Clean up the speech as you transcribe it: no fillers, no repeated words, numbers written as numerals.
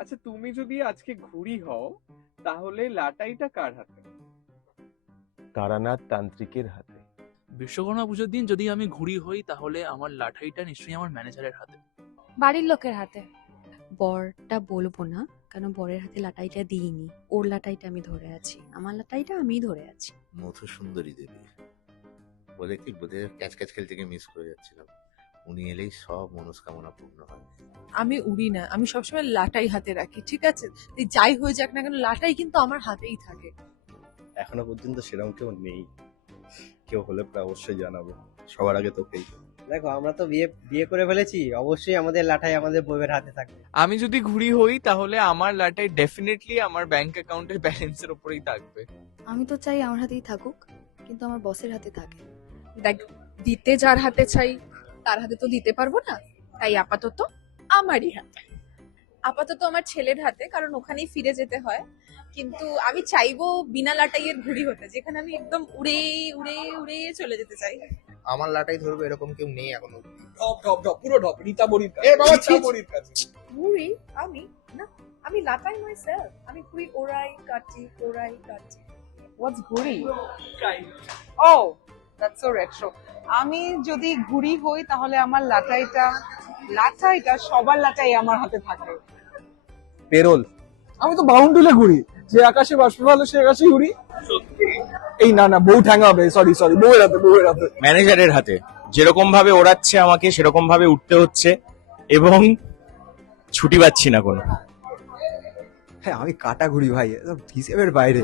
আচ্ছা, তুমি যদি আজকে ঘুড়ি হও তাহলে লাটাইটা কার হাতে? তারানাথ তান্ত্রিকের হাতে। বিশ্বকর্মা পুজোর দিন যদি আমি ঘুড়ি হই তাহলে আমার লাঠাইটা নিশ্চয়ই আমার ম্যানেজারের হাতে। বাড়ির লোকের হাতে। বরটা বলবো না, কারণ বরের হাতে লাটাইটা দিইনি। ওর লাটাইটা আমি ধরে আছি, আমার লাটাইটা আমি ধরে আছি। মধু সুন্দরী দেবী বলে কি বোধহয় ক্যাচ ক্যাচ খেলতে গিয়ে মিস করে যাচ্ছিলাম। উনি এলেই সব মনস্কামনা পূর্ণ হয়। আমি উড়ি না, আমি সবসময় লাটাই হাতে রাখি, ঠিক আছে? এই যাই হয়ে যাক না কেন, লাটাই কিন্তু আমার হাতেই থাকে। এখনো পর্যন্ত সেরকম কেউ নেই, কেউ হলে অবশ্যই জানাবো, সবার আগে তোকেই। দেখো, আমরা তো বিয়ে বিয়ে করে ফেলেছি, অবশ্যই আমাদের লাঠাই আমাদের বউয়ের হাতে থাকবে। আমি যদি ঘুড়ি হই তাহলে আমার লাটাই ডেফিনেটলি আমার ব্যাংক অ্যাকাউন্টের ব্যালেন্সের উপরেই থাকবে। আমি তো চাই আমার হাতেই থাকুক, কিন্তু আমার বসের হাতে থাকে। দেখ, দিতে যার হাতে চাই তার হাতে তো দিতে পারবো না, তাই আপাতত আমারই হাতে, আপাতত আমার ছেলের হাতে, কারণ ওখানেই ফিরে যেতে হয়। কিন্তু আমি চাইবো বিনা লাটাইয়ের ঘুড়ি হতে, যেখানে আমি একদম উড়ে উড়ে উড়ে চলে যেতে চাই। আমার লাটাই ধরবে এরকম কেউ নেই এখনো। পুরো ঢপ রীতা বড়ির কাছে। ঘুড়ি আমি না, আমি লাটাই মাইসেলফ, আমি ঘুড়ি ওড়াই কাটি ওড়াই কাটি। হোয়াটস ঘুড়ি? ও, দ্যাটস সো রেট্রো। আমি যদি ঘুড়ি হই তাহলে আমার লাটাইটা সবার লাটাই আমার হাতে থাকে। পেরোল। আমি তো বাউন্ডুলে ঘুরি, যে আকাশে বাষ্প ভালো সে আকাশে ঘুরি। এই না বউ ঠ্যাঙাবে, সরি বউয়ের হাতে। ম্যানেজারের হাতে। যেরকম ভাবে ওড়াচ্ছে আমাকে সেরকম ভাবে উঠতে হচ্ছে এবং ছুটি পাচ্ছি না কোনো। হ্যাঁ, আমি কাটা ঘুরি ভাই, হিসেবের বাইরে।